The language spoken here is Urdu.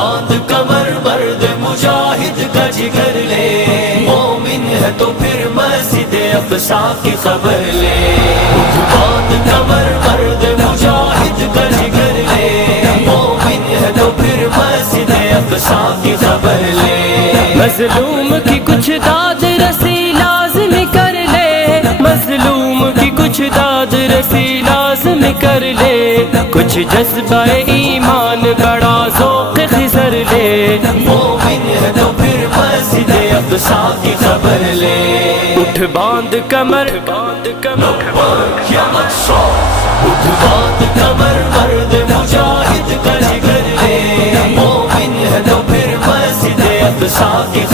باندھ کمر مرد مجاہد کا جگر لے، مومن ہے تو پھر مسجد اقصی کی خبر لے، اٹھ باندھ کمر مرد مجاہد کا جگر لے، مومن ہے تو پھر مسجد اقصی کی خبر لے، مظلوم کی کچھ داد رسی لازم کر لے، مظلوم کی کچھ داد رسی لازم کر لے، کچھ جذبہ ایمان بڑا ذوق خضر لے، مومن ہے تو پھر مسجد اقصی کی خبر لے، اٹھ باندھ کمر باندھ کمر یا اقصی، اٹھ باندھ کمر مرد مجاہد کا جگر لے، مومن ہے تو پھر مسجد اقصی کی